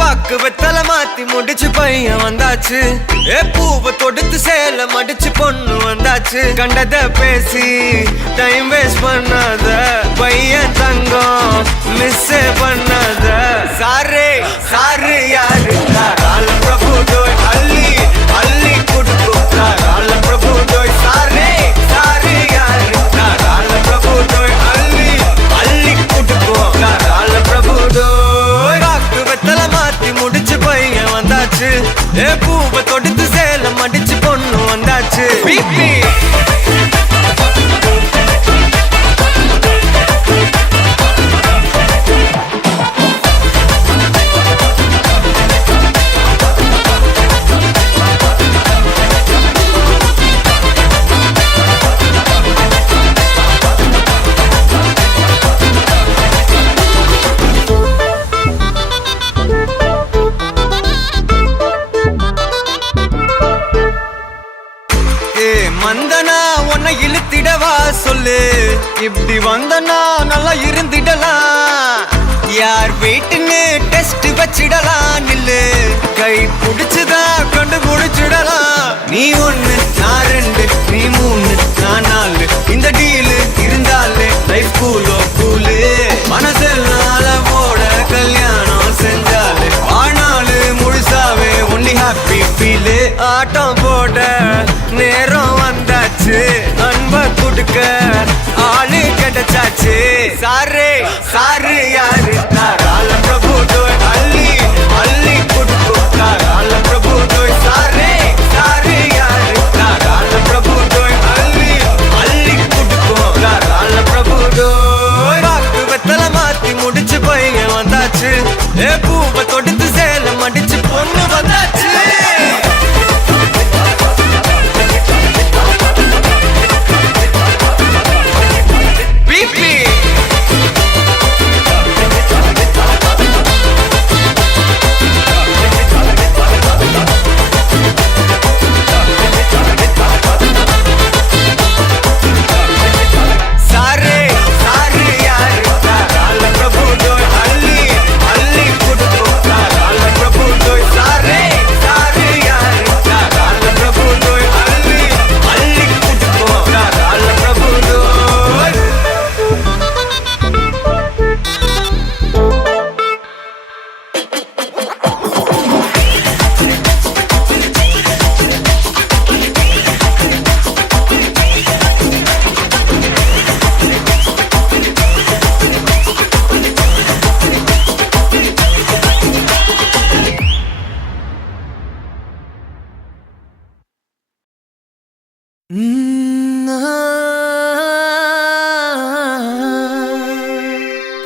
பாக்கு வெத்தல மாத்தி முடிச்சு பையன் வந்தாச்சு. பூவை தொடுத்து சேல மடிச்சு பொண்ணு வந்தாச்சு. கண்டத பேசி டைம் வேஸ்ட் பண்ணாத பையன் தங்கம் மிஸ் பண்ணாத. சாரு சாரு யாரு கால பிரபு டோய் அள்ளி அள்ளி குடுக்கும் கால பிரபு டோய். சாரு சாரு யாரு கால பிரபு டோய் அள்ளி அள்ளி குடுக்கும் கால பிரபு டோய். பாக்கு வெத்தல மாத்தி முடிச்சு பையன் வந்தாச்சு. பூவை தொடுத்து சேல மடிச்சு பொண்ணு வந்தாச்சு. பிபி மந்தனா உன்னை இழுத்திடவா சொல்லு. இப்படி வந்தனா நல்லா இருந்திடலாம். யார் வீட்டுன்னு டெஸ்ட் வச்சிடலாம். நில்லு கை புடிச்சுதா கொண்டு முடிச்சிடலாம். நீ ஒண்ணு நான் ரெண்டு நீ மூணு நான் நாலு இந்த டீலு இருந்தாலே லைஃப் கூலோ கூலு. மனசெல்லாம் போட கல்யாணம் செஞ்சாலே ஆனாலு முழுசாவே ஒன்லி ஹாப்பி ஃபீலு. ஆட்டம் போட நேரம் வந்தாச்சு. அன்ப குடுக்க ஆளு கிடைச்சாச்சு. சாரு சாரு யாரு கால பிரபு டோய் அள்ளி அள்ளி குடுக்கும் கால பிரபு டோய். சாரு சாரு யாரு கால பிரபு டோய் அள்ளி அள்ளி குடுக்கும் கால பிரபு டோய். பாக்கு வெத்தல மாத்தி முடிச்சு பையன் வந்தாச்சு. பூவை தொடுத்து சேல மடிச்சு பொண்ணு வந்தாச்சு.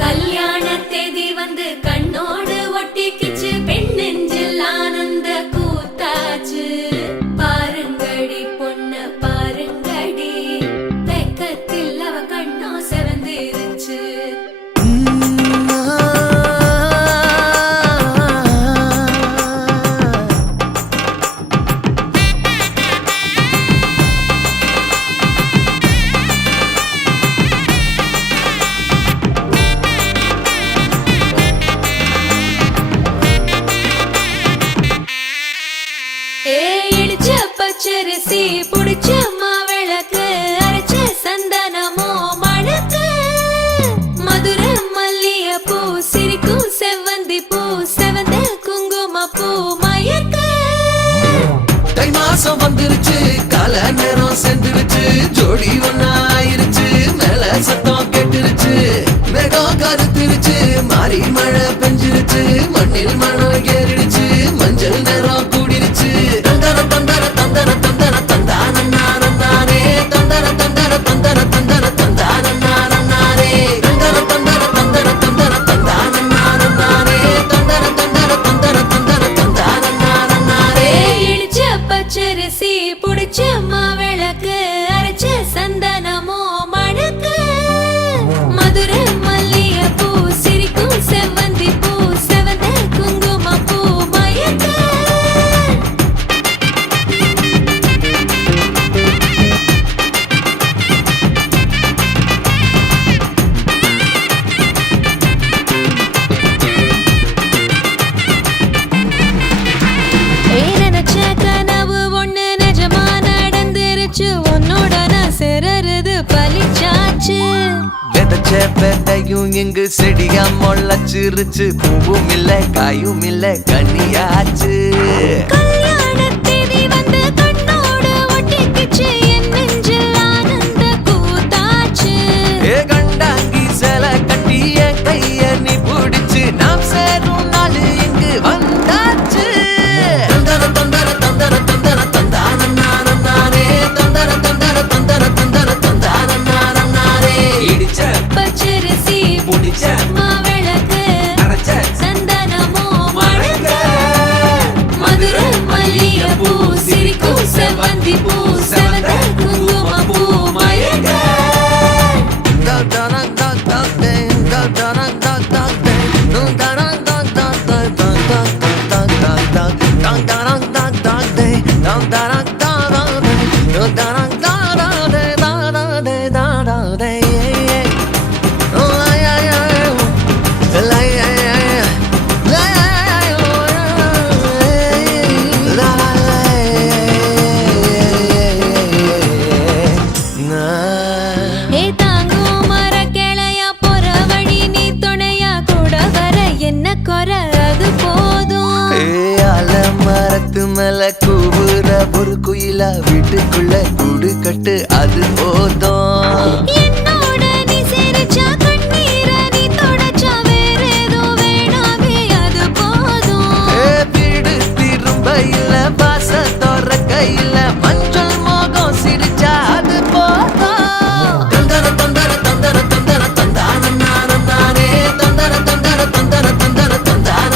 கல்யாண தேதி வந்து கண்ணோடு ஒட்டிக்கிச்சு. பெண் நெஞ்சில் ஆனந்த கூத்தாச்சு. பாருங்கடி பொண்ண பாருங்கடி வெக்கத்தில் அவ கண்ணோ செவந்திருச்சு. பச்சரிசி புடிச்ச மாவிளக்கு அரைச்ச சந்தனமோ மணக்கு. மதுர மல்லிய பூ சிரிக்கும் செவ்வந்தி பூ செவந்த குங்கும பூ மயக்க. தை மாசம் வந்துருச்சு கால நேரம் சென்றுருச்சு. ஜோடி ஒன்னா ஆயிருச்சு மேல சத்தம் கேட்டுருச்சு. மேகம் கருத்துருச்சு மாறி மழை பெஞ்சிருச்சு. மண்ணில் மனம் ஏறிடுச்சு மஞ்சள் நேரம் கூடிருச்சு. தந்தர தந்தர தந்தர தந்தர தந்தானே தந்தர தந்தர தந்தர தந்தர தந்தானே தந்தர தந்தர தந்தர தந்தர தந்தானே தந்தர தந்தர தந்தர தந்தர தந்தானே. இடிச்ச பச்சரிசி புடிச்ச மாவிளக்கு அரைச்ச சந்தனமோ மணக்கு. மதுர மல்லிய பூ சிரிக்கும் செவ்வந்தி பூ செவந்த குங்கும பேட்டையும் இங்கு செடியா முளைச்சிருச்சு. பூவும் இல்ல காயும் இல்ல கனியாச்சு. கல்யாணத் தேதி வந்து கண்ணோடு ஒட்டிக்கிச்சு, என் நெஞ்சில் ஆனந்த கூத்தாச்சு. ஏ கண்டாங்கி சில கட்டி என் கைய நீ பிடிச்சு, நாம் சேரும் நாள் இங்கு வந்தாச்சு. தந்தர தந்தர தந்தர தந்தர தந்தான நானே, தந்தர தந்தர தந்தர தந்தர தந்தான நானே. இடிச்ச பச்சரிசி முடிச்ச மாவிளக்கு அரைச்ச சந்தனமோ மணக்க, மதுரை மல்லிகைப்பூ சிரிக்கும் செவ்வந்தி பூ செவந்த குங்குமப்பூ மயக்க. ஏ தாங்கும் மரக்கிளையா போற வழி நீ துணையா கூட வர என்ன குறை அது போதும். மரத்து மேல கூவுற ஒரு குயிலா வீட்டுக்குள்ள கூடு கட்டு அது போதும். என்னோட நீ சிரிச்சா கண்ணீர நீ தொடச்சா வேற ஏதோ வேணாமே அது போதும். வீடு திரும்ப இல்ல பாச தோற கையில மஞ்சள் மோகம் சிரிச்சா அது போதும். தந்தர தந்தர தந்தர தந்தர தந்தான நானே, தந்தர தந்தர தந்தர தந்தர தந்தான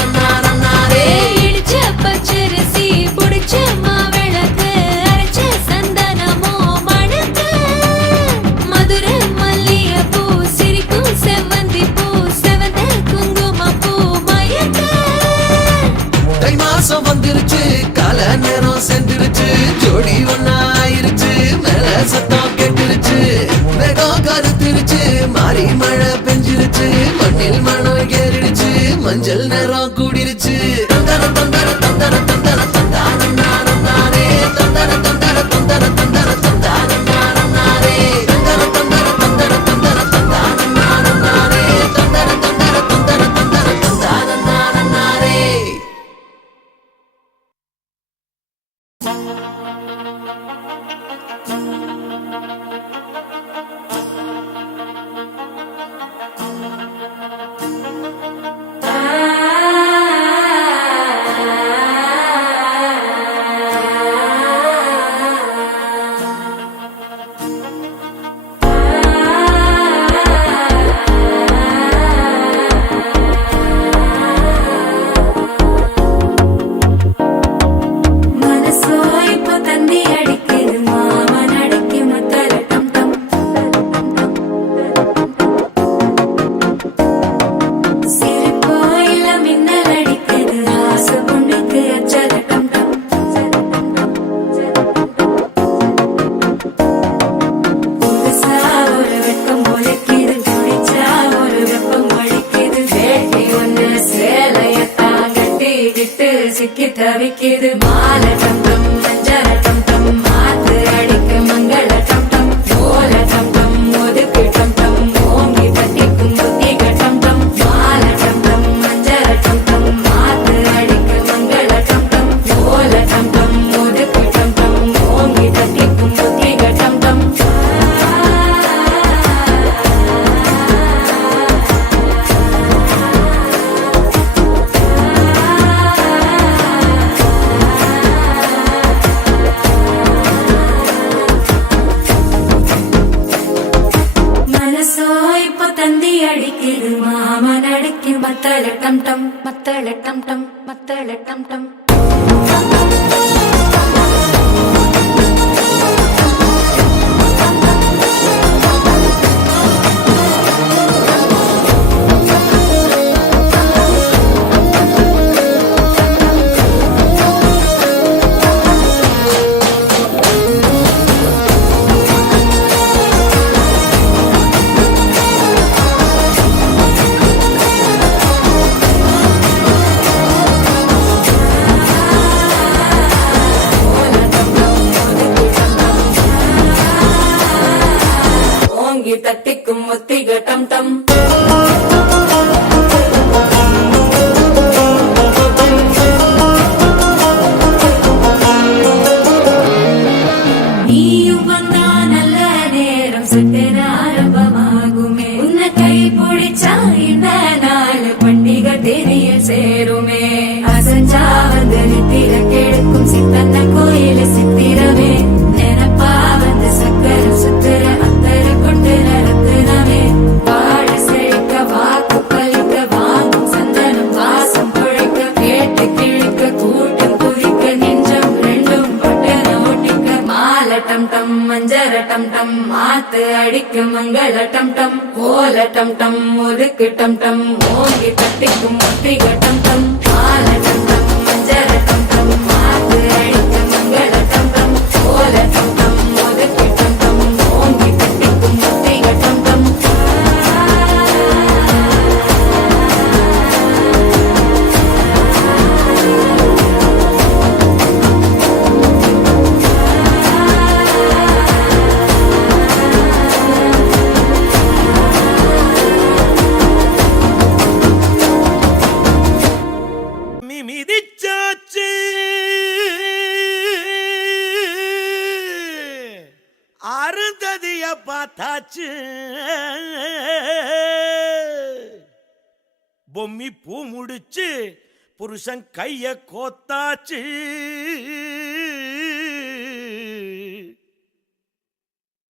நானே. இடிச்ச பச்சரிசி புடிச்ச மாவிளக்கு அரைச்ச சந்தனமோ மணக்க, மதுரை மல்லிகைப்பூ சிரிக்கும் செவ்வந்தி பூ செவந்த குங்குமப்பூ மயக்க. தை மாசம் வந்துருச்சு, கால நேரம் சென்றுருச்சு, ஜோடி ஒன்னாயிருச்சு, மேல சத்தம் கேட்டுருச்சு, மேகம் கருத்துருச்சு, மாறி மழை பெஞ்சிருச்சு, மண்ணில் மணம் ஏறிடுச்சு, மஞ்சள் நேரம் கூடிருச்சு. தந்தர தந்தர தந்தர தந்தர தந்தான நானே, தந்தர தந்தர தந்தர தந்தர தந்தான நானே, தந்தர தந்தர தந்தர தந்தர தந்தான நானே, தந்தர தந்தர தந்தர தந்தர தந்தான நானே. மனசோ இப்போ தந்தி அடிக்குது, மாமன் அடிக்கு மத்தல டம் டம். சிரிப்போ இல்ல மின்னல் அடிக்குது, ஆசை பொண்ணுக்கு அச்சல டம் டம். புதுசா ஒரு வெட்கம் ஒலிக்குது, குடிச்சா ஒரு வெப்பம் ஒழிக்குது, வேட்டி ஒண்ணு சேலையத்தான் கட்டிக்கிட்டு சிக்கி தவிக்குது. மாலை டம் டம் மஞ்சள டம் டம், மாத்து அடிக்க மங்கள டம் டம், ஓல டம் டம் ஒதுக்கு டம் டம், ஓங்கி தட்டிக்கும் புத்திக டம் டம். மாலை டம் டம் மஞ்சள டம் டம், மாத்து அடிக்க மங்கள டம் டம், ஓல டம் டம் ஒதுக்கு டம் டம், ஓங்கி தட்டிக்கும் புத்திக டம் டம். மனசோ இப்போ தந்தி அடிக்குது, மாமன் அடிக்கு மத்தள டம் டம், மத்தள டம் டம், மத்தள டம் டம். நனைஞ்சா வந்து நித்திர கெடுக்கும் சித்தன்ன கோயில சித்திரமே நினப்பா வந்து சக்கர சுத்துற அத்தர கொண்டு நடத்துனவே வாழ செழிக்க வாக்கு பலிக்க வாங்கும் சந்தனம் வாசம் குழைக்க கேட்டு கிழிக்க கூட்டம் குதிக்க நெஞ்சம் ரெண்டும் பட்டன ஒட்டிக்க மால டம் டம் மஞ்சர டம் டம் மாத்து அடிக்க மங்கள டம் டம் கோல டம் டம் ஒதுக்கு டம் டம் ஓங்கி தட்டிக்கும் முத்திக டம் டம் மால டம் டம் மஞ்சர டம் டம் மாத்து அடிக்க மங்கள டம் டம் கோல டம் டம் ஒதுக்கு டம் டம் ஓங்கி தட்டிக்கும் முத்திக டம் டம் மிதிச்சாச்சு அருந்ததிய பார்த்தாச்சு பொம்மி பூ முடிச்சு புருஷன் கைய கோத்தாச்சு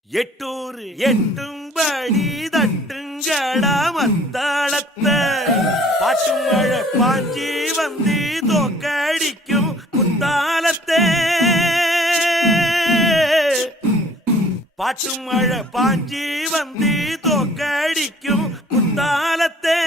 எட்டூர் எட்டும்படி தட்டுங்கடா மத்தாளத்தை பாட்டு மழை பாஞ்சி வந்து தோக்கடிக்கும் குத்தாலத்தே பாட்டு மழை பாஞ்சி வந்து தோக்கடிக்கும் குத்தாலத்தே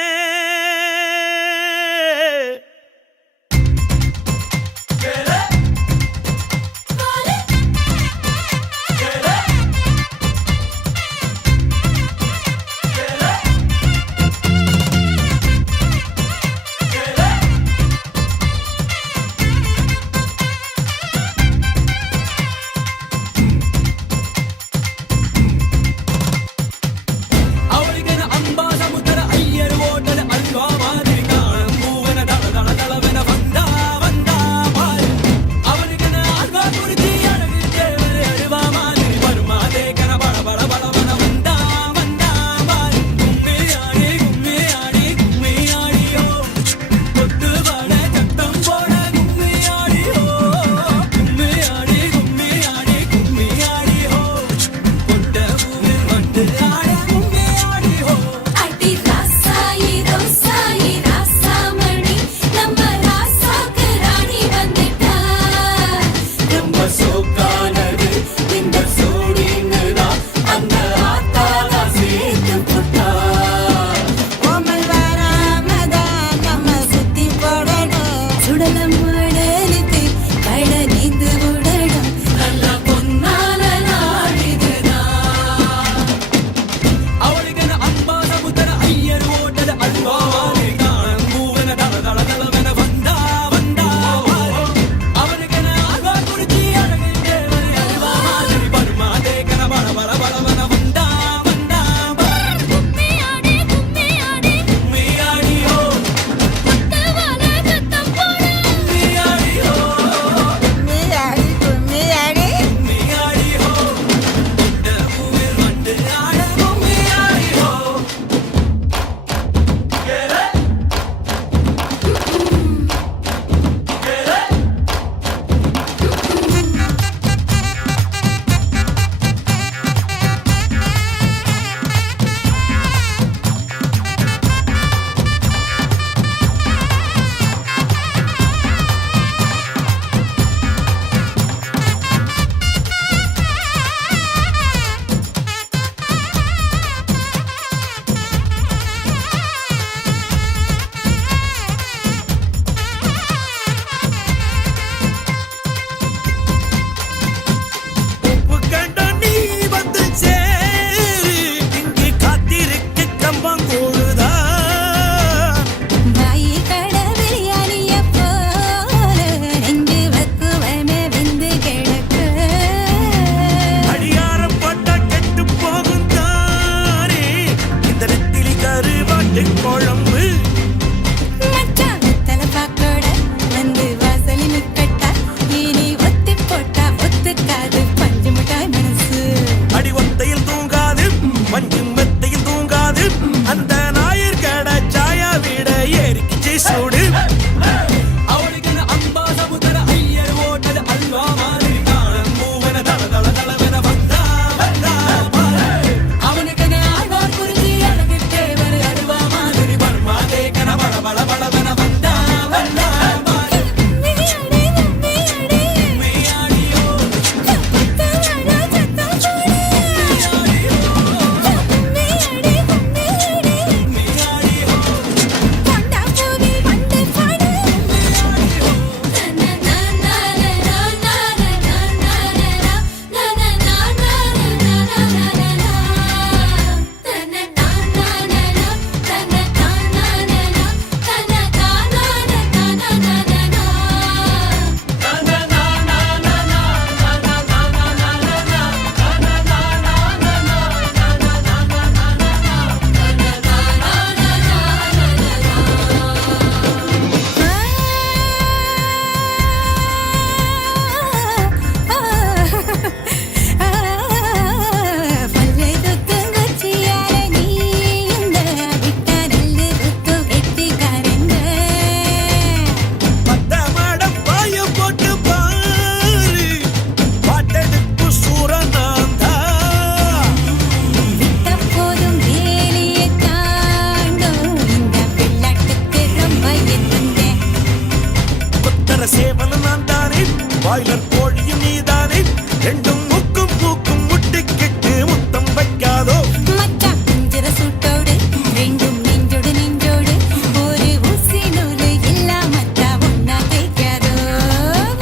அட சேவலும் நான் தானே பாய்லர் கோழியும் நீதானே ரெண்டும் மூக்கும் மூக்கும் முட்டிக்கிட்டு முத்தம் வைக்காதோ மச்சான் குஞ்சிர சூட்டோடு ரெண்டும் நெஞ்சோடு நெஞ்சோடு ஒரு ஊசி நூலு இல்லாமத்தா ஒன்னா தேய்க்காதோ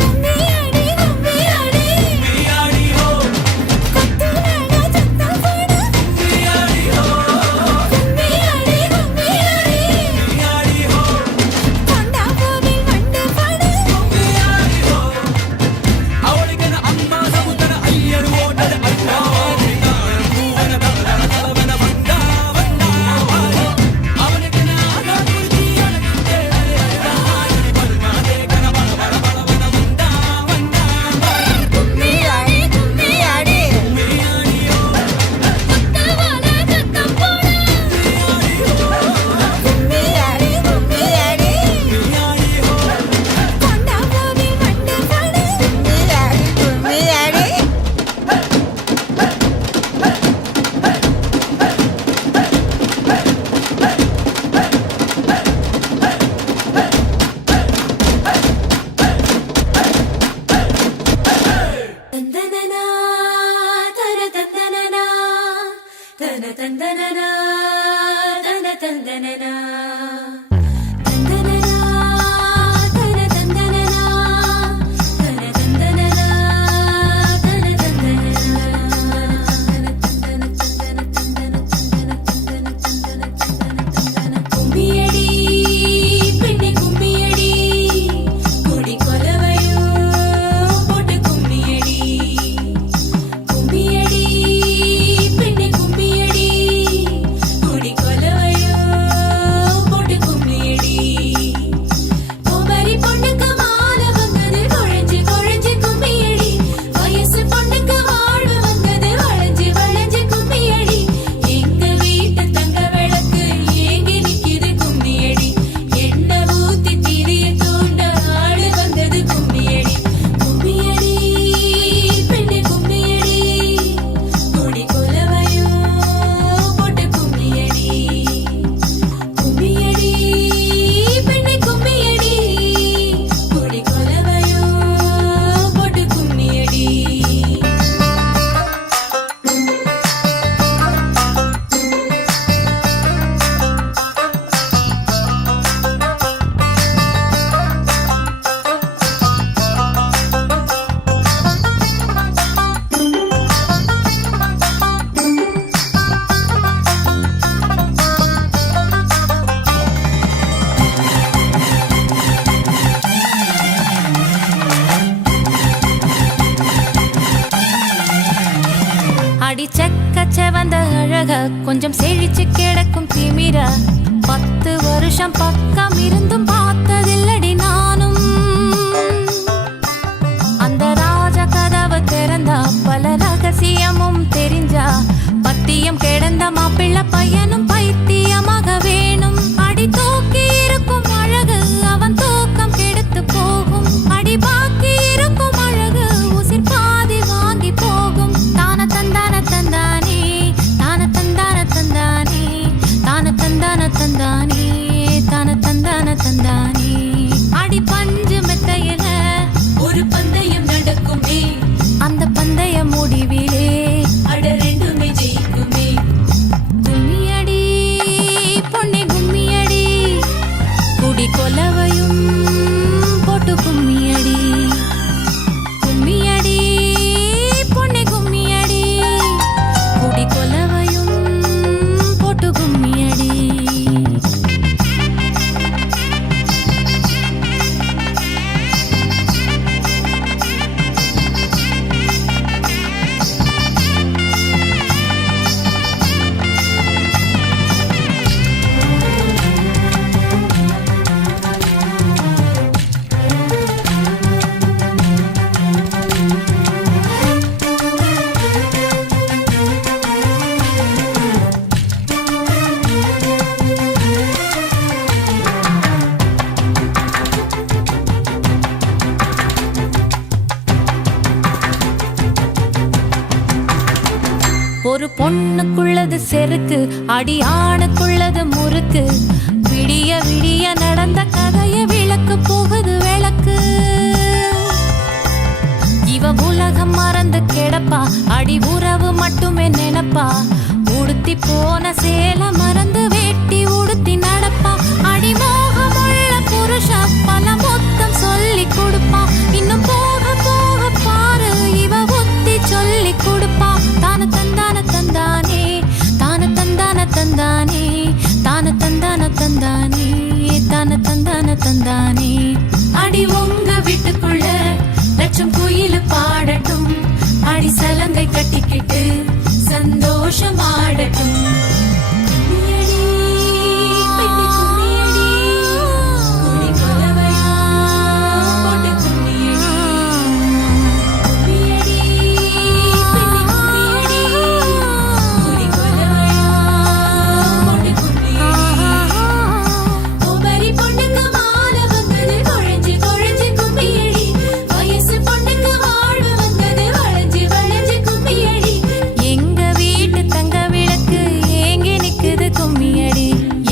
கும்மியாடி கும்மியாடி கொத்துனாடா சத்தம் போடு கும்மியாடி கும்மியாடி கொண்டா கோவில் வண்டு பாடு கும்மியாடி கும்மியாடி கொத்தவால சத்தம் போடு கும்மியாடி கும்மியாடி கொண்டா கோவில் வண்டு பாடு கும்மியாடி கும்மியாடி தந்தனனா தன தந்தனனா தன தந்தனனா தன தந்தனனா தந்தனனா தன தந்தனனா தன தந்தனனா தன தந்தனனா கும்மியடி பெண்ணே கும்மியடி குடி கொலவையோ போட்டு கும்மியடி கும்மியடி பெண்ணே கும்மியடி குடி கொலவையோ போட்டு கும்மியடி குமரி பொண்ணுக்கு மாலை வந்தது குழஞ்சு குழஞ்சு கும்மியடி வயசு பொண்ணுக்கு வாழ்வு வந்தது வளைஞ்சு வளைஞ்சு கும்மியடி எங்க வீட்டு தங்க விளக்கு ஏங்கி நிக்குது கும்மியடி எண்ணெய் ஊத்தி திரிய தூண்ட ஆடு வந்தது கும்மியடி கும்மியடி பெண்ணே கும்மியடி குடி கொலவையோ போட்டு கும்மியடி கும்மியடி பெண்ணே கும்மியடி குடி கொலவையோ போட்டு கும்மியடி அடி செக்க வந்த அழக கொஞ்சம் செழிச்சு கிடக்கும் திமிரா 10 வருஷம் பக்கம் இருந்தும் பார்த்ததில்லடி நானும் அந்த ராஜ கதவு திறந்தா பல ரகசியமும் தெரிஞ்சா பத்தியம் கிடந்த மாப்பிள்ளை பையனும் பைத்தியமாக வேணும் அடி தூக்கி இருக்கும் அழகு அவன் தூக்கம் கெடுத்து போகும் அடி பாக்கி இருக்கும் அழகு உசிர் பாதி வாங்கி போகும் தான தந்தான தந்தானே தான தந்தான தந்தானே தான தந்தான தந்தானே தான தந்தான தந்தானே அடி பஞ்சு மெத்தையில ஒரு பந்தயம் நடக்குமே அந்த பந்தய முடிவிலே அட ரெண்டுமே ஜெயிக்குமே கும்மியடி பொன்னே கும்மியடி குடி கொலவையும் போட்டு கும்மியடி கும்மியடி பொன்னே கும்மியடி குடி கொலவையும் போட்டு கும்மியடி ஒரு பொண்ணுக்குள்ளது செருக்கு அடி ஆணுக்குள்ளது முறுக்கு விடிய விடிய நடந்த கதைய விளக்கு போகுது விளக்கு கட்டி போன சேல மறந்து வேட்டி உடுத்தி நடப்பா அடிமோகமுள்ள புருஷ பல மொத்தம் சொல்லி கொடுப்பா இன்னும் போக போக பாரு இவ ஒத்தி சொல்லி கொடுப்பா தான தந்தான தந்தானே தான தந்தான தந்தானே தான தந்தான தந்தானே தான தந்தான தந்தானே அடி உங்க வீட்டுக்குள்ள லட்சம் குயில் பாடட்டும் அடி சலங்கை கட்டிக்கிட்டு சந்தோஷமாடட்டும் கும்மியடி, பெண்ணே கும்மியடி, குடி கொலவையா போட்டு கும்மியடி. கும்மியடி, பெண்ணே கும்மியடி, குடி கொலவையா போட்டு கும்மியடி. குமரி பொண்ணுக்கு மாலை வந்தது குழஞ்சு குழஞ்சு கும்மியடி வயசு பொண்ணுக்கு வாழ்வு வந்தது வளைஞ்சு வளைஞ்சு கும்மியடி எங்க வீட்டு தங்க விளக்கு ஏங்கி நிக்குது கும்மியடி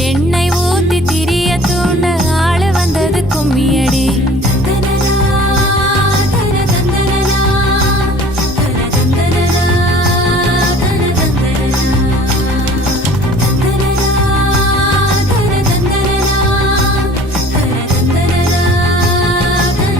எண்ணெய் ஊத்தி திரிய தூண்ட ஆளு வந்தது கும்மியடி தந்தனனா தன தந்தனனா தன தந்தனனா தன தந்தனனா தந்தனனா தன தந்தனனா தன தந்தனனா தன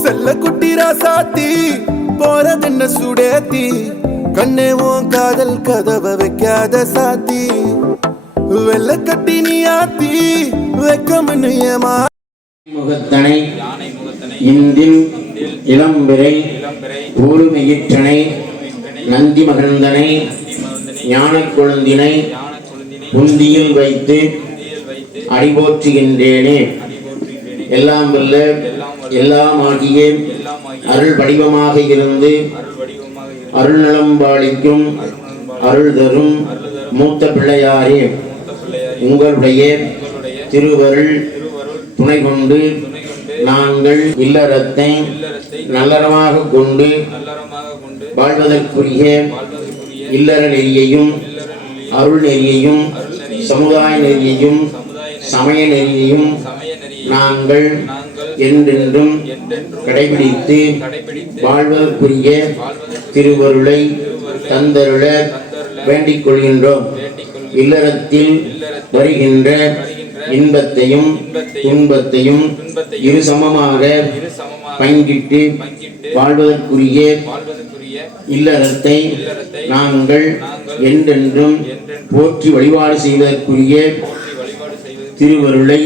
செல்ல குட்டி ராசாத்தி போறதென்ன சுடேத்தி கண்ணே உன் காதல் கதவை வைக்காத சாத்தி வெள்ள கட்டி நீ ஆத்தி வெக்கமன்னு ஏமா முகத்தனை இந்தின் இளம்பிறை ஊருமையிற்றனை நந்தி மகந்தனை ஞானக் கொழுந்தினை புந்தியில் வைத்து அடிபோற்றுகின்றேனே எல்லாம் வல்ல எல்லாமாகிய அருள் வடிவமாக இருந்து அருள்நலம் பாலிக்கும் அருள் தரும் மூத்த பிள்ளையாரே உங்களுடைய திருவருள் துணை கொண்டு நாங்கள் இல்லறத்தை நல்லறமாக கொண்டு வாழ்வதற்குரிய இல்லற நெறியையும் அருள் நெறியையும் சமுதாய நெறியையும் சமய நெறியையும் நாங்கள் என்றென்றும் கடைபிடித்து வாழ்வதற்குரிய திருவருளை தந்தருள வேண்டிக் கொள்கின்றோம். இல்லறத்தில் வருகின்ற இன்பத்தையும் துன்பத்தையும் இருசமமாக பங்கிட்டு வாழ்வதற்குரிய இல்லறத்தை நாங்கள் என்றென்றும் போற்றி வழிபாடு செய்வதற்குரிய திருவருளை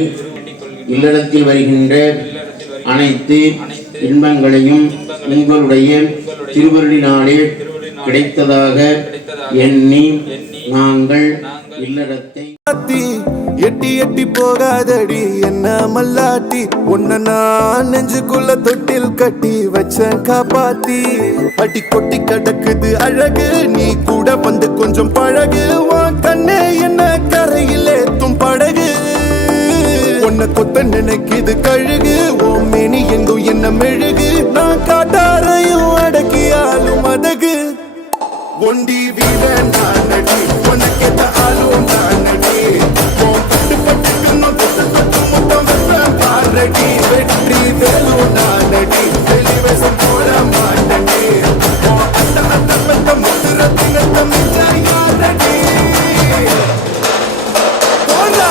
இல்லறத்தில் வருகின்ற அனைத்து இன்பங்களையும் உங்களுடைய திருவருளினாலே கிடைத்ததாக எண்ணி நாங்கள் இல்லறத்தை எட்டி எட்டி போகாதடி என்ன மல்லாட்டி உன்ன நான் நெஞ்சுக்குள்ள தொட்டில் கட்டி வச்ச காப்பாத்தி அடி கொட்டி கிடக்குது அழகு நீ கூட வந்து கொஞ்சம் பழகு உன் கண்ணே என்ன கரையில் ஏத்தும் படகு உன்னை கொத்த நினைக்குது கழுகு உன் மேனி எங்கும் என்ன மெழுகு நான் காட்டாரையும் அடக்கியாலும் அதகு ஒண்டி வீட நான் நடி உனக்கேத்த ஆளும் நான் நடி பாரடி வெற்றி வேலு நான் நடி வெளிவசம் போட மாட்டடி அந்த அந்த பத்த முத்திரத்தின மிச்சாயாரடி போடா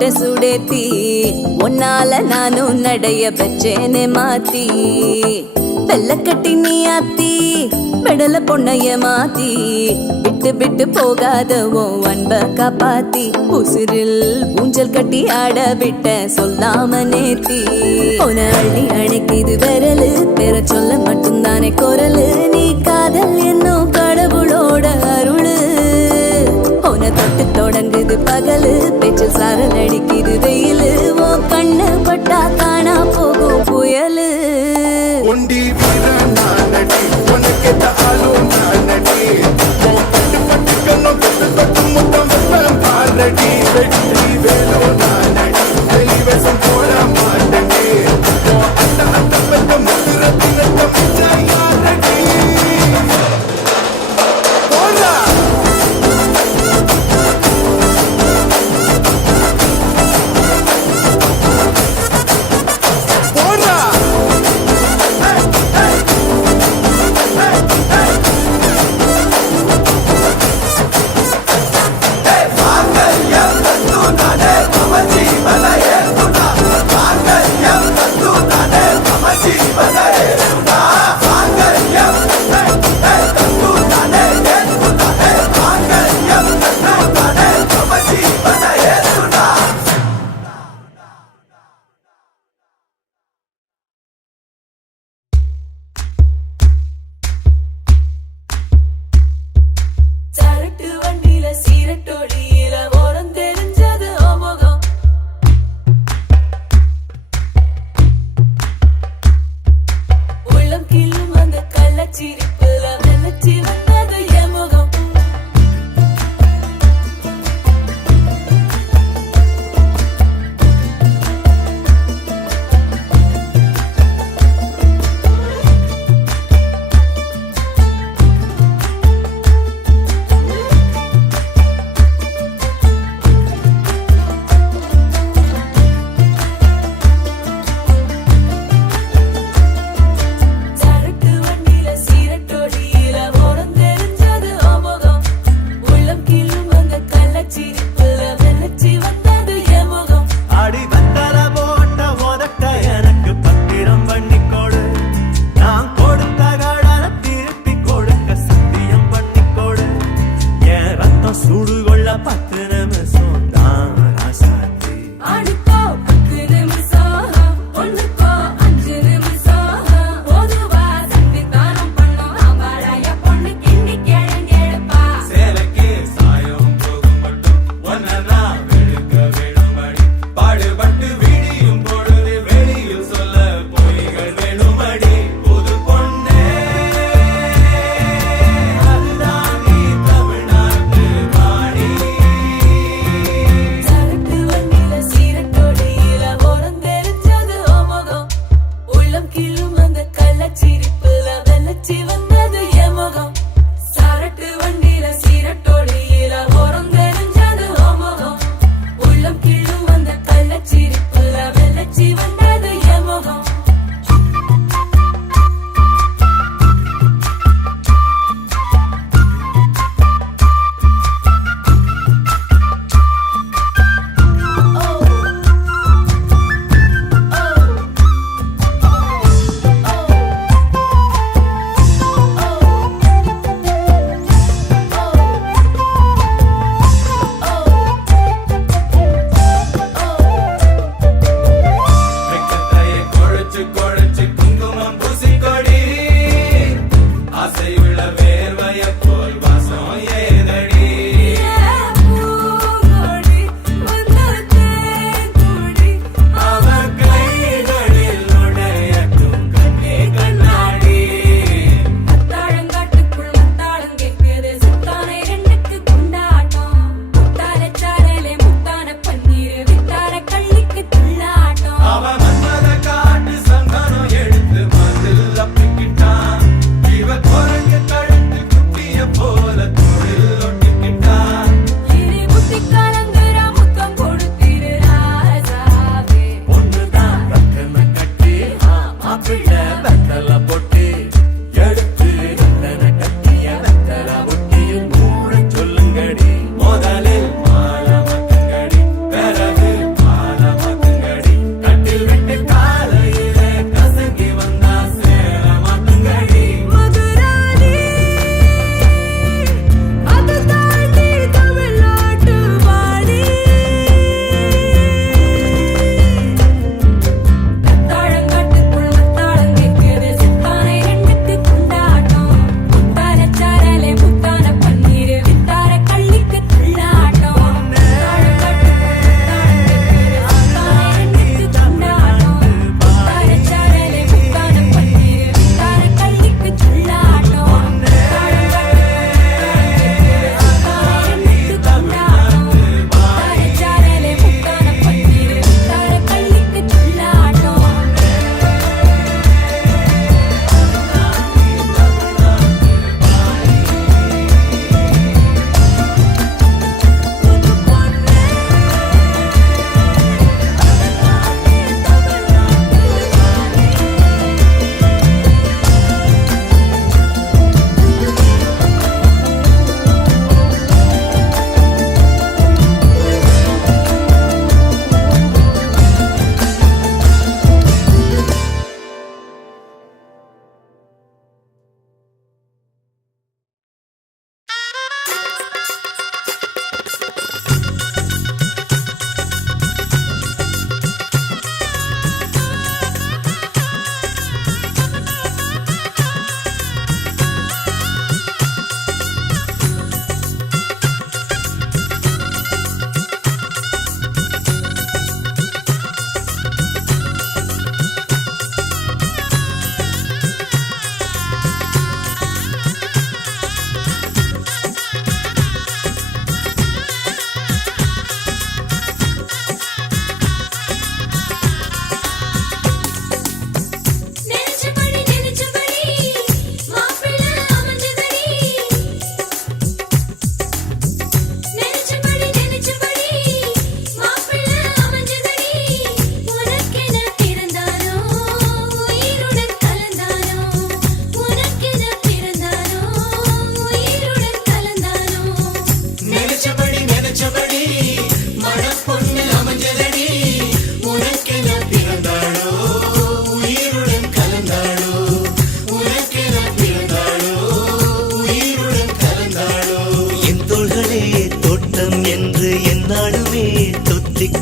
மாட்ட சுடேத்தி உன்னால நானும் நடைய பெற்றேனே மாத்தி வெள்ள கட்டி நீ ஆத்தி பெடல பொண்ணைய மாத்தி விட்டு விட்டு போகாத உன் அன்ப காப்பாத்தி உசிரில் ஊஞ்சல் கட்டி ஆட விட்ட சொல்லாம நேத்தி உன அள்ளி அணைக்குது விரலு பெற சொல்ல மட்டும்தானே குரலு நீ காதல் என்னும் கடவுளோட அருளு உன தொட்டு தொடங்குது பகலு பேச்சில் சாரல் அடிக்குது வெயிலு ஓ கண்ணு பட்டா காணா போகும் புயலு ஒண்டி வீரன் நானடி உனக்கேத்த ஆளும் நானடி உன் பட்டு பட்டு கண்ணும் தொட்டு தொட்டு முத்தம் வைப்பேன் பாரடி வெற்றி வேலோ நானடி வெளிவேசம் போட மாட்டடி உன் அட்ட அட்ட பெற்ற முத்துரத்தினத்த மிச்சம் யாரடி போடா போடா மாங்கல்யம் தந்து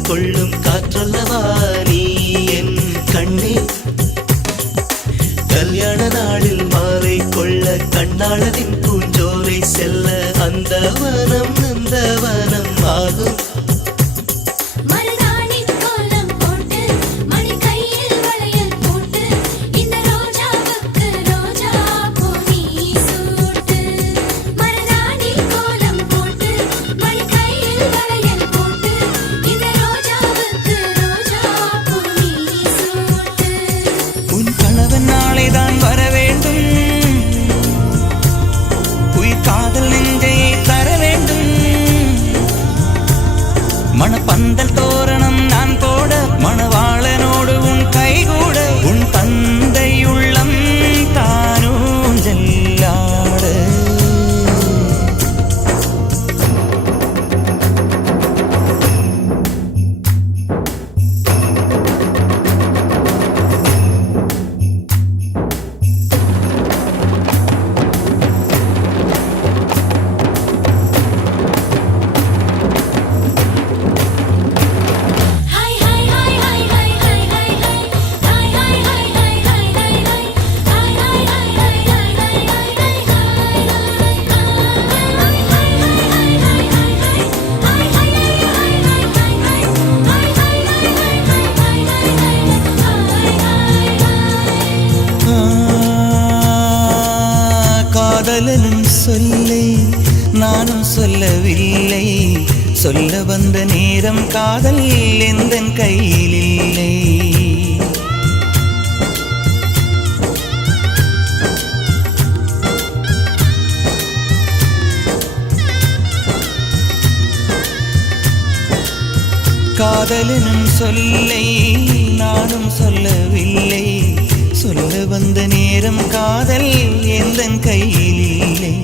கொள்ளும் காற்றல்லவா நீ என் கண்ணே. கல்யாண நாளில் மாலை கொள்ள கண்ணாளரின் பூஞ்சோரை செல்ல அந்த வனம் நந்தவனம் ஆகும். மணப்பந்தல் தோரணம் நான் போட மணவாளனோடு உன் கைகூட உன் தந்தை உள்ளம் தானும் செல்லாட. காதலனும் சொல்லை நானும் சொல்லவில்லை, சொல்ல வந்த நேரம் காதல் எந்தன் கையில் இல்லை. காதலனும் சொல்லை நானும் சொல்லவில்லை, சொல்ல வந்த நேரம் காதல் எந்தன் கையில் இல்லை.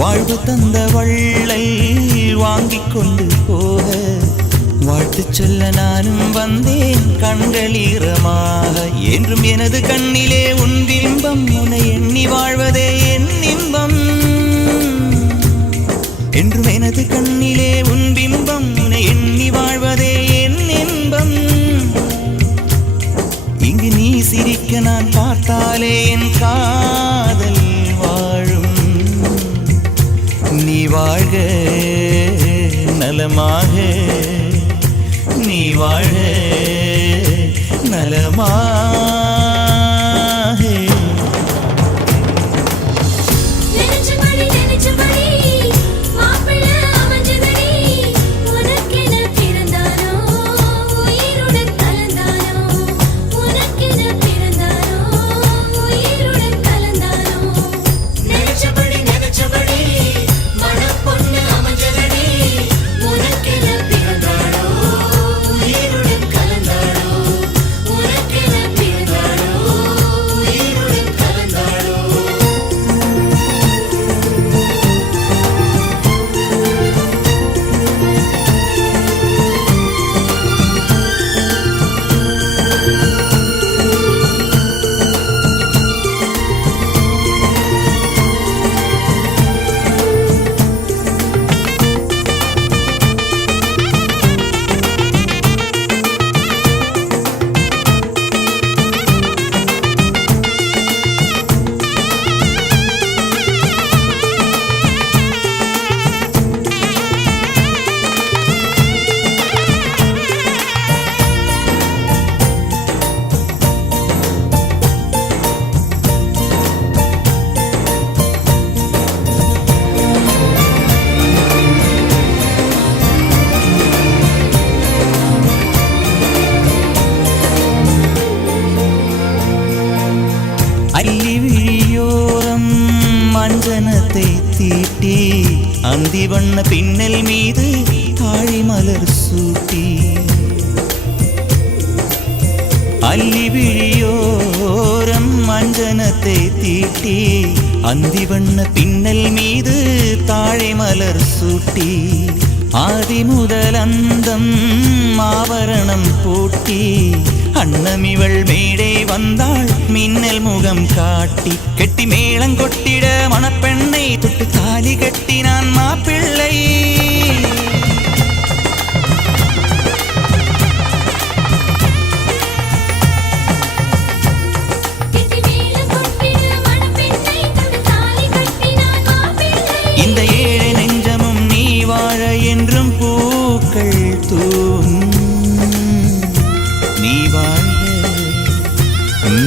வாழ்வு தந்த வள்ளல் வாங்கிக் கொண்டு போக வாழ்த்து சொல்ல நானும் வந்தேன் கண்களீரமாக. என்றும் எனது கண்ணிலே உன் பிம்பம், உன்னை எண்ணி வாழ்வதே என் இன்பம். என்றும் எனது கண்ணிலே உன் பிம்பம், உன்னை எண்ணி வாழ்வதே என் இன்பம். இங்கு நீ சிரிக்க நான் பார்த்தாலே என் காதல் வாழும். நீ வாழ்க நலமாக, நீ வாழ்க நலமாக. அஞ்சனத்தை தீட்டி அந்தி வண்ண பின்னல் மீது தாழி மலர் சூட்டி அல்லி விழியோரம் அஞ்சனத்தை தீட்டி அந்தி வண்ண பின்னல் மீது தாழை மலர் சூட்டி ஆதி முதல் அந்தம் ஆவரணம் பூட்டி அன்னமிவள் மேடை வந்தாள் மின்னல் முகம் காட்டி கெட்டி மேளங்கொட்டிட மணப்பெண்ணை தொட்டு தாலி கட்டினான் மாப்பிள்ளை இந்த ஏழை நெஞ்சமும் நீ வாழ என்றும் பூக்கள் தூவும். நீ வாழ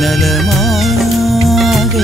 நலமாக.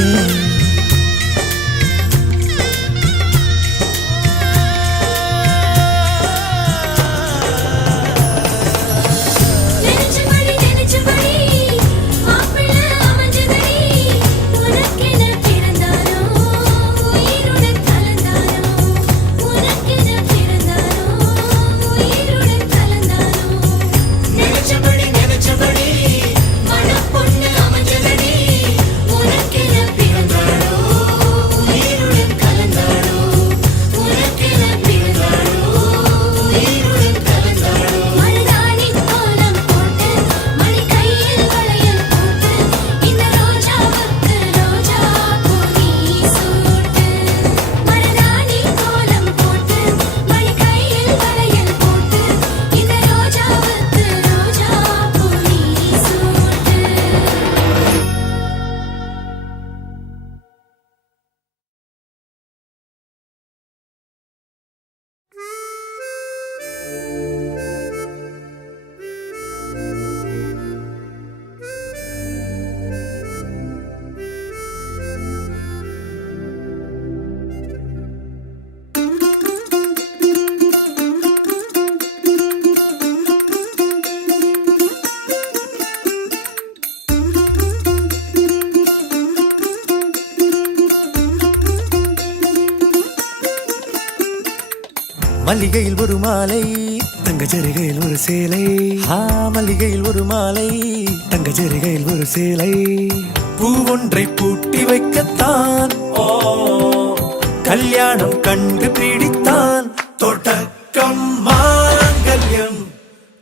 மல்லிகையில் ஒரு மாலை தங்க ஜரிகையில் ஒரு சேலை. மல்லிகையில் ஒரு மாலை தங்க ஜரிகையில் ஒரு சேலை. பூ ஒன்றை பூட்டி வைக்கத்தான் கல்யாணம் கண்டு பிடித்தான். தொடக்கம் மாங்கல்யம்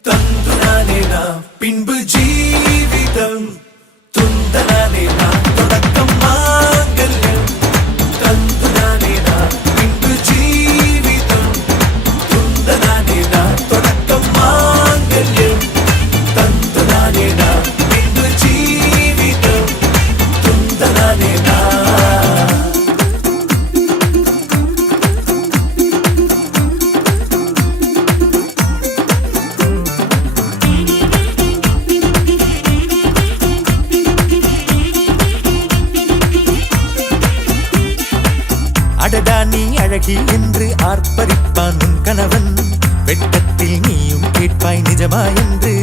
தந்துனானே நாம் பின்பு ஜீவிதம் துந்தனானே நாம். தொடக்கம் மாங்கல்யம் தந்துனானே நாம் பின்பு ஜீவிதம் துந்தனானே நாம். தொடக்கம் மாங்கல்யம் தந்துனானே நாம் பின்பு ஜீவிதம் துந்தனானே நாம். அடடா நீ அழகி என்று ஆர்ப்பரிப்பான் உன் கணவன். வெட்கத்தில் நீயும் கேட்பாய் நிஜமா என்று.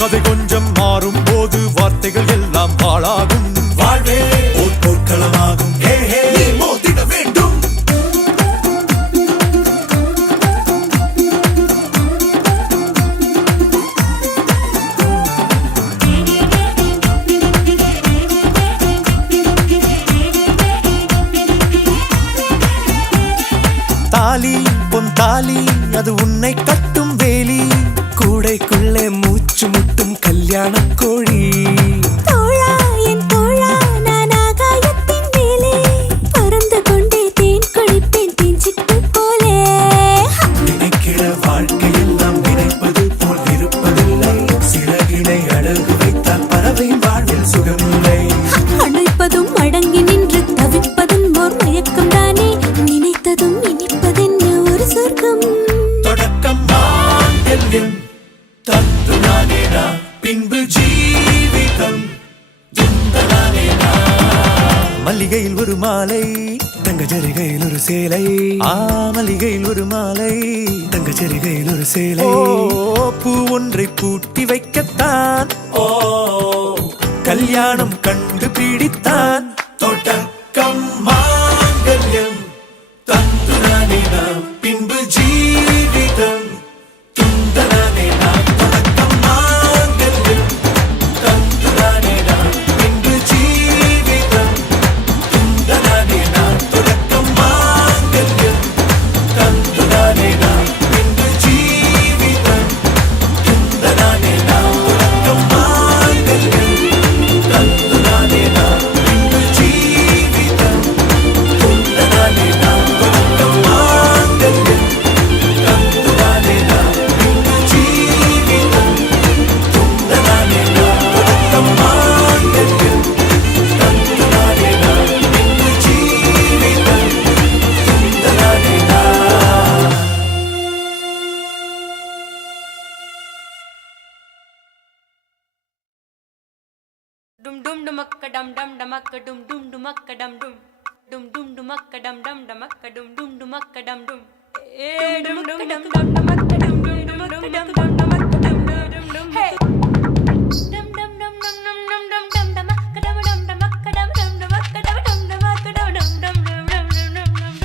கதை கொஞ்சம் மாறும் போது வார்த்தைகள் எல்லாம் பாழாகும். வாழ்வே ஓர் போர்க்களமாகும். நீ மோதிட வேண்டும். தாலி பொன் தாலி அது உன்னை கட்டும் வேலி. கூடைக்குள்ளே மூச்சு முட்டும் கல்யாண கோழி. தோழா என் தோழா நான் ஆகாயத்தின் மேலே பறந்து கொண்டே தேன் குடிப்பேன் தேஞ்சிட்டு போலே. நினைக்கிற வாழ்க்கையெல்லாம் நினைப்பது போல் இருப்பதில்லை. சிறகினை அழகு வைத்தால் பறவை வாழ்வில் சுகமில்லை. அணைப்பதும் அடங்கி நின்று தவிப்பதும் ஓர் மயக்கம் தானே. நினைத்ததும் இனிப்பதென்ன ஒரு சொர்க்கம். தொடக்கம் மாங்கல்யம் தந்துனானே நாம் பின்பு ஜீவிதம் துந்தனானே நாம். மல்லிகையில் ஒரு மாலை தங்க ஜரிகையில் ஒரு சேலை. மல்லிகையில் ஒரு மாலை தங்க ஜரிகையில் ஒரு சேலை. பூ ஒன்றை பூட்டி வைக்கத்தான் கல்யாணம் கண்டு பிடித்தான். தொடக்கம் மாங்கல்யம் தந்துனானே நாம் பின்பு ஜீவிதம் துந்தனானே நாம். தொடக்கம் மாங்கல்யம் தந்துனானே நாம் பின்பு ஜீவிதம் துந்தனானே நாம். தொடக்கம் மாங்கல்யம் தந்துனானே நாம் பின்பு ஜீவிதம் துந்தனானே நாம். தொடக்கம் மாங்கல்யம் தந்துனானே நாம் பின்பு ஜீவிதம் டுமக்க டம் டம் டமக்க டும் டும் டுமக்க டம் டும் டும் டும் டுமக்க டம் டம் டமக்க டும் டும் டுமக்க டம் டும் ஏ டும் டும் டம் டம் டமக்க டும் டும் டுமக்க டம் டம் டமக்க டும் டும் டும் ஹே டம் டம் டம் டம் டம் டம் டம் டம் டமக்க டம் டம் டமக்க டம் டம் டமக்க டம் டம் டமக்க டம் டம் டம் டம் டம் டம்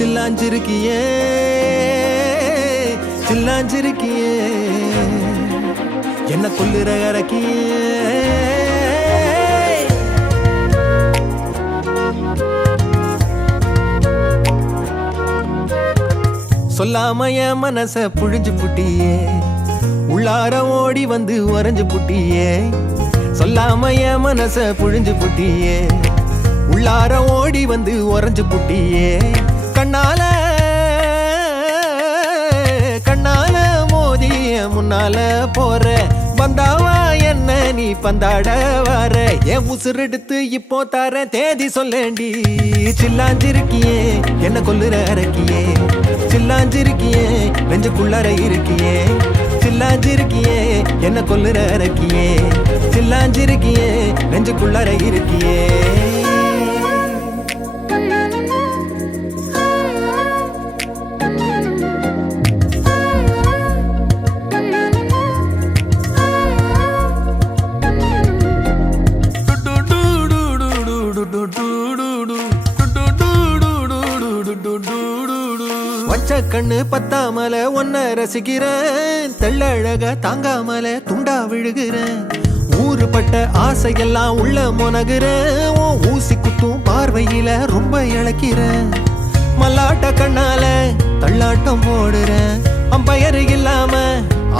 சில்லாஞ்சிருக்கியே சில்லாஞ்சிருக்கியே என்ன கொல்லுற இறக்கியே சொல்லாம என் மனச புழிஞ்சு புட்டியே உள்ளார ஓடி வந்து உறைஞ்சு புட்டியே சொல்லாம என் மனச புழிஞ்சு புட்டியே உள்ளார ஓடி வந்து உறைஞ்சு புட்டியே கண்ணால கண்ணால மோதி முன்னால போற வந்தாவா என்ன நீ பந்தாட வர என் உசுரெடுத்து இப்போ தர தேதி சொல்லேண்டி சில்லாஞ்சிருக்கியே என்ன கொல்லுற அரக்கியே சில்லாஞ்சிருக்கியே நெஞ்சுக்குள்ளற இருக்கியே சில்லாஞ்சிருக்கியே என்ன கொல்லுற அரக்கியே சில்லாஞ்சிருக்கியே நெஞ்சுக்குள்ளற இருக்கியே வச்ச கண்ணு பத்தாமல ஒன்ன ரசிக்கிறேன் தெள்ளழக தாங்காமல துண்டா விழுகிறேன் ஊறுபட்ட ஆசையெல்லாம் உள்ள முனகுறேன் உன் ஊசி குத்தும் பார்வையில ரொம்ப இழக்கிறேன் மல்லாட்ட கண்ணால தள்ளாட்டம் போடுறேன் அம்பயரு இல்லாம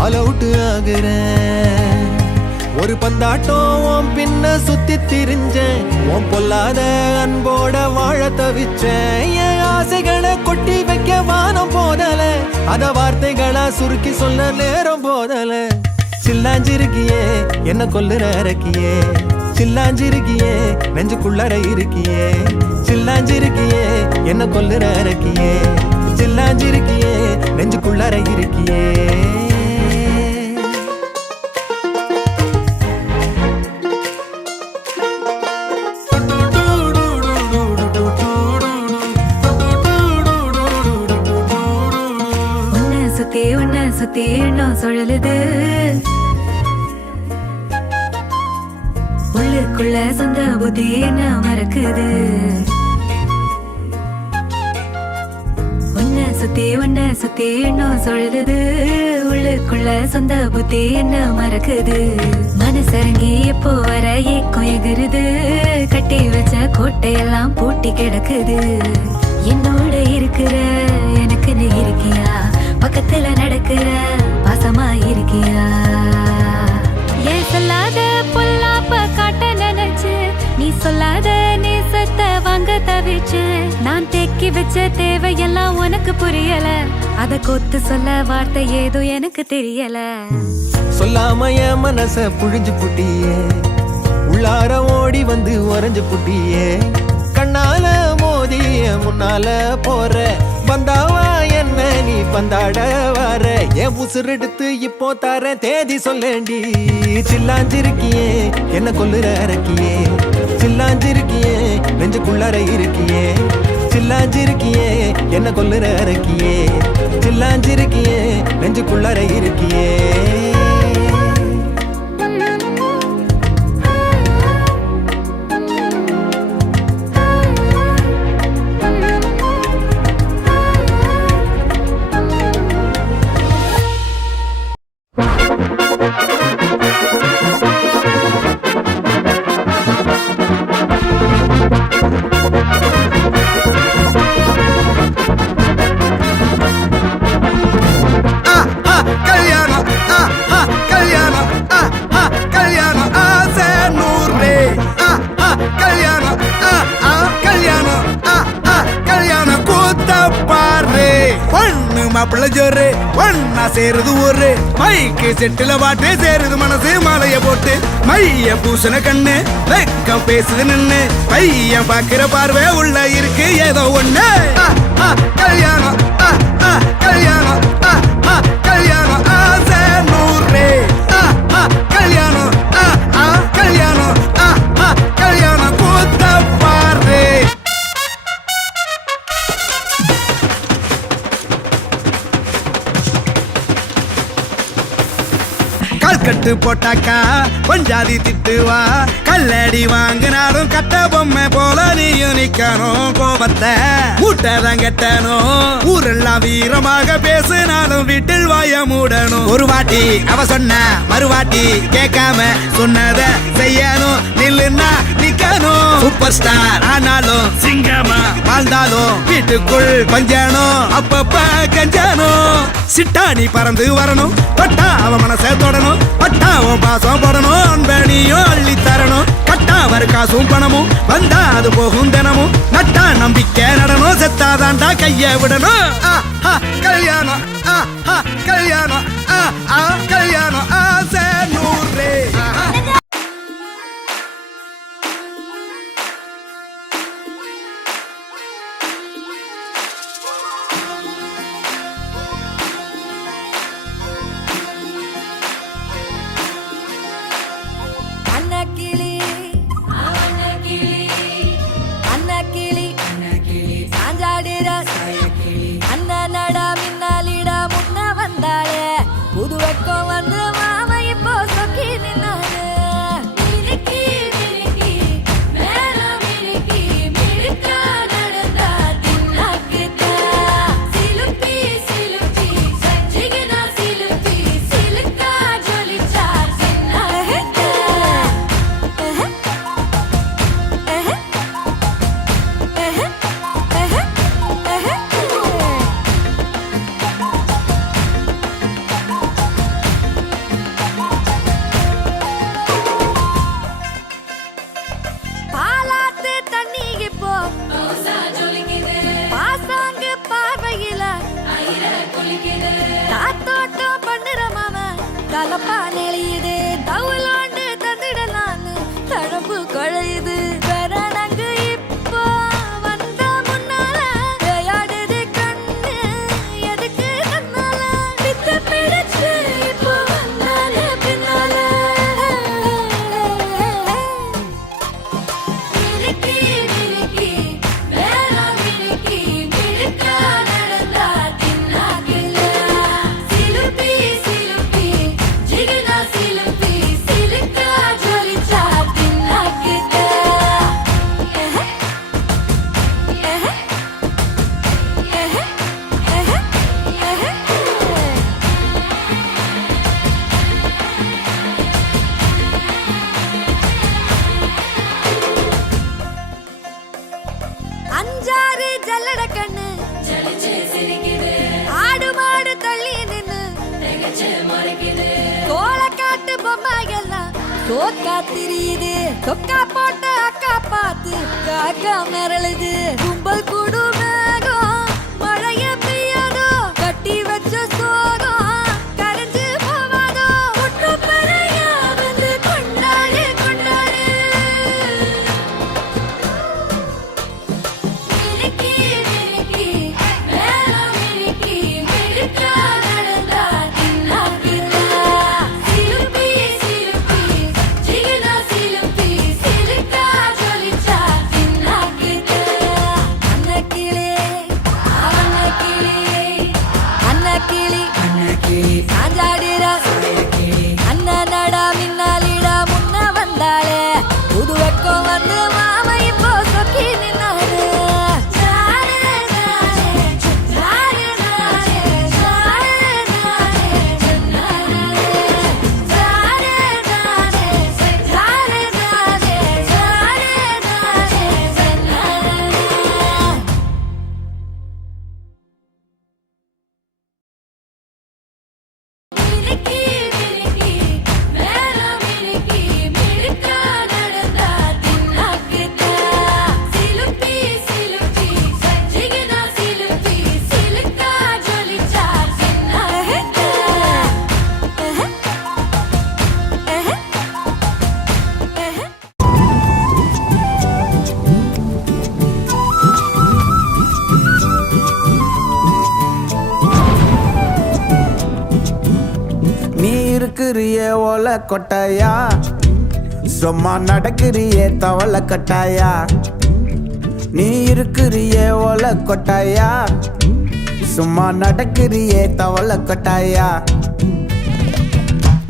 ஆல் அவுட் ஆகுறேன் ஒரு பந்தாட்டம் உன் பின்ன சுத்தி திரிஞ்சேன் உன் பொல்லாத அன்போட வாழ தவிச்சேன் என் ஆசைகளை கொட்டி வைக்க வானம் போதல அத வார்த்தைகளா சுருக்கி சொல்ல நேரம் போதல சில்லாஞ்சிருக்கியே என்ன கொல்லுற அரக்கியே சில்லாஞ்சிருக்கியே நெஞ்சுக்குள்ளற இருக்கியே சில்லாஞ்சிருக்கியே என்ன கொல்லுற அரக்கியே சில்லாஞ்சிருக்கியே நெஞ்சுக்குள்ளற இருக்கியே சுத்தி எண்ணம் சுழலுது உள்ளுக்குள்ள சொந்த புத்தி என்ன மறக்குது உன்னை சுத்தி எண்ணம் சுழலுது உள்ளுக்குள்ள சொந்த புத்தி என்ன மறக்குது மனசரங்கி எப்போ வர ஏக்கம் எகுருது கட்டி வச்ச கோட்டையெல்லாம் பூட்டி கிடக்குது என்னோட இருக்கிற எனக்கு நீ இருக்கியா பக்கத்துல நடக்கிற பாசமா இருக்கியா ஏன் சொல்லாத பொல்லாப்ப காட்ட நினைச்சு நீ சொல்லாத நேசத்தை வாங்க தவிச்சு நான் தேக்கி வச்ச தேவையெல்லாம் உனக்கு புரியல அத கொத்து சொல்ல வார்த்தை ஏதோ எனக்கு தெரியல சொல்லாம என் மனச புழிஞ்சு புட்டியே உள்ளார ஓடி வந்து உறைஞ்சு புட்டியே கண்ணால மோதி முன்னால போற வந்தாவா என்ன நீ பந்தாட வர என் உசுரெடுத்து இப்போ தர தேதி சொல்லேண்டி சில்லாஞ்சிருக்கியே என்ன கொல்லுற அரக்கியே சில்லாஞ்சிருக்கியே நெஞ்சுக்குள்ளற இருக்கியே சில்லாஞ்சிருக்கியே என்ன கொல்லுற அரக்கியே சில்லாஞ்சிருக்கியே நெஞ்சுக்குள்ளற இருக்கியே மாப்பிள்ள ஜோரு ஒன்னா சேருது ஒரு மைக்கு செட்டுல பாட்டு சேருது மனசு மாலைய போட்டு மைய பூசண கண்ணு வெக்கம் பேசுது நின்னு பையன் பாக்குற பார்வை உள்ள இருக்கு ஏதோ ஒண்ணு கல்யாணம் கல்யாணம் கல்யாணம் ஆசை நூறு கல்யாணம் கல்யாணம் கல்யாணம் கூத்த பாரு கட்டு போட்டாக்கா பஞ்சாதி திட்டுவா. கல்லடி வாங்கினாலும் கட்ட பொம்மை போல நீயும் நிக்கணும். கோபத்தை மூட்டதான் கட்டணும். ஊரெல்லாம் வீரமாக பேசினாலும் வீட்டில் வாய மூடணும். ஒரு வாட்டி அவ சொன்ன மறுவாட்டி கேட்காம சொன்னத செய்யணும். நில்லுன்னா நிக்கணும். சூப்பர் ஸ்டார் ஆனாலும் சிங்கமா வாழ்ந்தாலும் வீட்டுக்குள் பஞ்சணும். அப்பப்ப கஞ்சணும். சிட்டாணி பறந்து வரணும். பட்டா அவ மனசை தொடணும். பட்டா அவன் பாசம் போடணும். அன்பனியும் அள்ளி தரணும். கட்டா வரு காசும் பணமும் வந்தா அது போகும் தினமும். நட்டா நம்பிக்கை நடணும். செத்தாதாண்டா கைய விடணும். கல்யாணம் கல்யாணம் கல்யாணம் ஆசை நூறு. தொக்கா போட்ட அக்கா பார்த்து காக்கா மிரளுது. கும்பல் கூடு மேகம் மழைய பெய்யாதோ. கட்டி வச்ச சோகம் கரைஞ்சு போவாதோ. ஒற்று பறையா வந்து கொண்டாடு கொண்டாடு. மினுக்கி மினுக்கி மேலம் மினுக்கி மினுக்கா நடந்தா தின்னா தின்னா. சிலுப்பி சிலுப்பி ஜிகினா சிலுப்பி சிலுக்கா ஜொலிச்சா தின்னா கிட்ட. அன்னக்கிளி அன்னக்கிளி சாஞ்சாடிரா அண்ணனடா மின்னாலிடா முன்ன வந்தாளே. புது வெக்கம் வந்து மாமா இப்போ சொக்கி நின்னாரு. மினுக்கி மினுக்கி மேலம் மினுக்கி மினுக்கா நடந்தா தின்னா கிட்ட. சிலுப்பி சிலுப்பி ஜிகினா சிலுப்பி சிலுக்கா ஜொலிச்சா தின்னா கிட்ட. நீ இருக்கிறியே ஓல கொட்டாயா, சும்மா நடக்கிறியே தவள கட்டாயா. நீ இருக்கிறியே ஓல கொட்டாயா, சும்மா நடக்கிறியே தவள கொட்டாயா.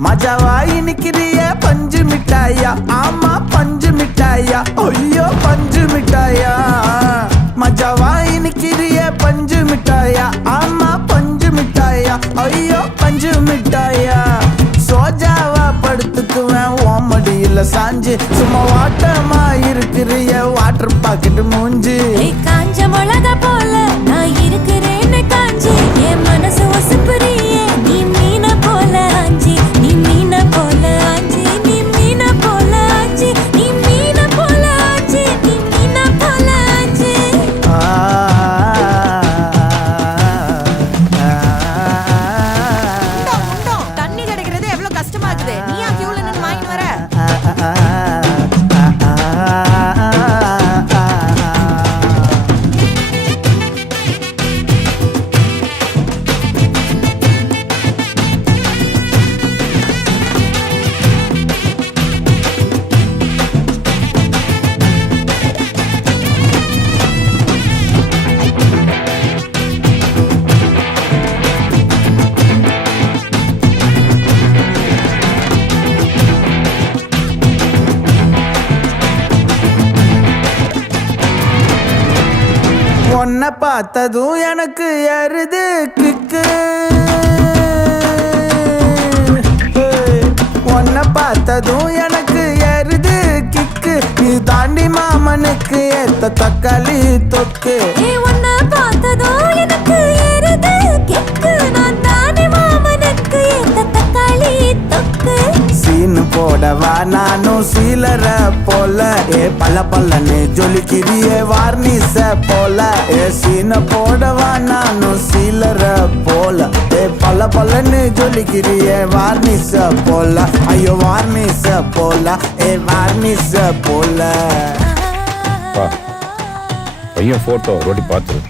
மஜாவா இனிக்கிறிய பஞ்சு மிட்டாயா ஆமா பஞ்சு மிட்டாயா ஐயோ பஞ்சு மிட்டாயா மஜாவா இனிக்கிறிய பஞ்சு மிட்டாயா ஆமா பஞ்சு மிட்டாயா ஐயோ பஞ்சு மிட்டாயா சோஜாவா படுத்துக்குவேன் ஓமடியில சாஞ்சு சும்மா வாட்டமா இருக்கிறிய வாட்டர் பாக்கெட் மூஞ்சி காஞ்ச மிளகா போல நான் இருக்கிறேன்னு காஞ்சி என் மனசு ஒசுப்புறியே நீ மீன போல ஆஞ்சி நீ மீன போல ஆஞ்சி நீ மீன போல ஆஞ்சி நீ மீன போல ஆஞ்சி நீ மீன போல ஆஞ்சி தண்ணி கிடைக்கிறது எவ்வளவு கஷ்டமா இருக்குது நீ ஆ கியூல நின்னு வாங்கிட்டு வர உன்னை பார்த்ததும் எனக்கு ஏறுது கிக்கு உன்னை பார்த்ததும் எனக்கு ஏறுது கிக்கு நீ தாண்டி மாமனுக்கு ஏத்த தக்காளி தொக்கு உன்னை பார்த்ததோ எனக்கு ஏறுது கிக்கு நான் தானே மாமனுக்கு ஏத்த தக்காளி தொக்கு சீனு போடவா நானும் சீலர போல பல்ல பல்லன்னு ஜொலிக்கிறிய வார்னிச போல சீன போடவா நானும் சீலர போல பல்ல பல்லன்னு ஜொலிக்கிறிய வார்னிச போல ஐயோ வார்னிச போல வார்னிச போல பையன் போட்டோ ரோட்டி பார்த்துரு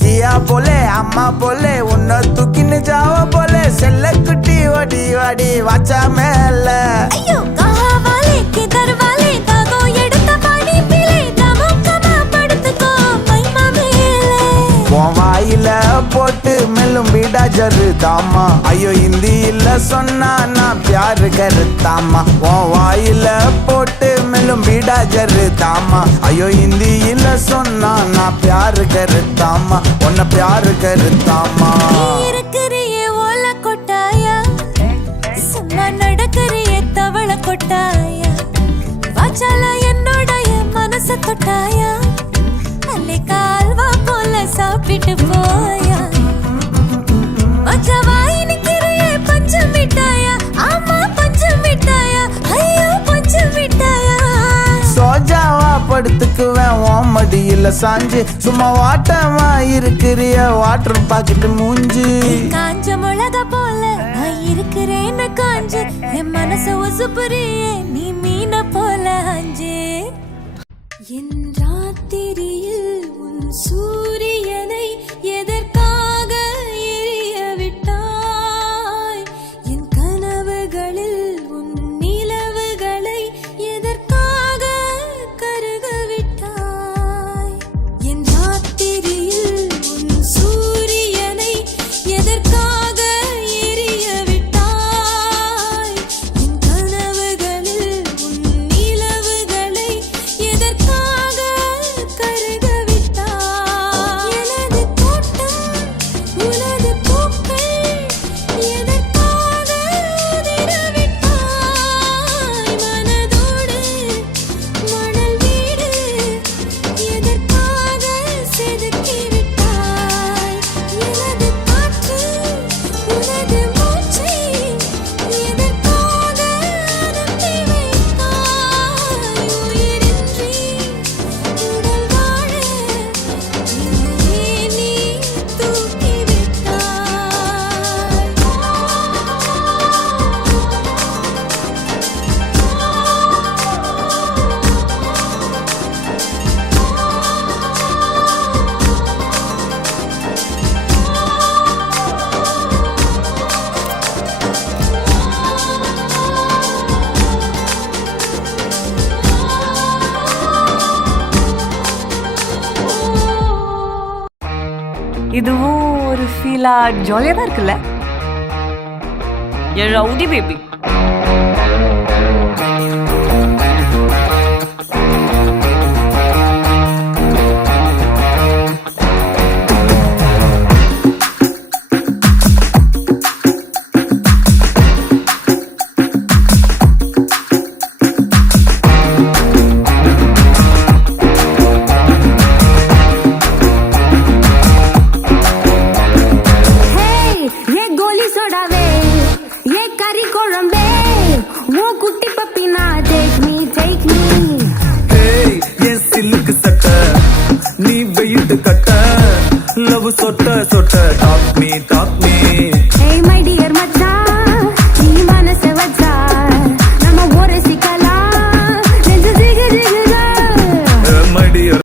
கியா போலே அம்மா போலே உன்னை தூக்கின்னு ஜாவ போலே செல்ல குட்டி ஓடி வாடி வாச்சா மேல ஐயோ கஹாவாலே கிதர்வாலே தாகோ எடுத்த பாடி பிலே தமுக்கமா படுத்துக்கோ மைமா மேலே உன் வாயில போட்டு மெல்லும் பீடா ஜரு தாமா ஐயோ ஹிந்தியில சொன்னா நான் பியாரு கருத்தாமா உன் வாயில போட்டு மெல்லும் பீடா ஜரு தாமா ஐயோ ஹிந்தியில சொன்னா நான் பியாரு கருத்தாமா உன்னை பியாரு கருத்தாமா இருக்கிறியே ஓல கொட்டாயா சும்மா நடக்கிறியே தவள கொட்டாயா வாச்சால என்னோடைய மனச தொட்டாயா அல்லே கால்வா போல சாப்பிட்டு போயா மச்சவா இனிக்கிறியே பஞ்சு மிட்டாயா ஆமா பஞ்சு மிட்டாயா ஐயோ பஞ்சு மிட்டாயா சோஜாவா படுத்துக்குவேன் ஓமடியில சாஞ்சு சும்மா வாட்டமா இருக்கிறிய வாட்டர் பாக்கெட் மூஞ்சி காஞ்ச மிளகா போல நான் இருக்கிறேன்னு காஞ்சு என் மனச ஒசுப்புறியே நீ மீன போல ஆஞ்சு என் ராத்திரியில் உன் சூரியனை எதற்காக எரிய விட்டாய் என் கனவுகளில் உன் நிலவுகளை எதற்காக கருக விட்டாய் என் ராத்திரியில் உன் சூரியனை எதற்காக எரிய விட்டாய் என் கனவுகளில் உன் நிலவுகளை எதற்காக கருக விட்டாய் இதுவும் ஒரு ஃபீலா ஜாலியா தான் இருக்குல்ல என் ரவுடி பேபி நீ வெயிட்டு கட்ட லவ் சொட்ட சொட்ட டாக் மீ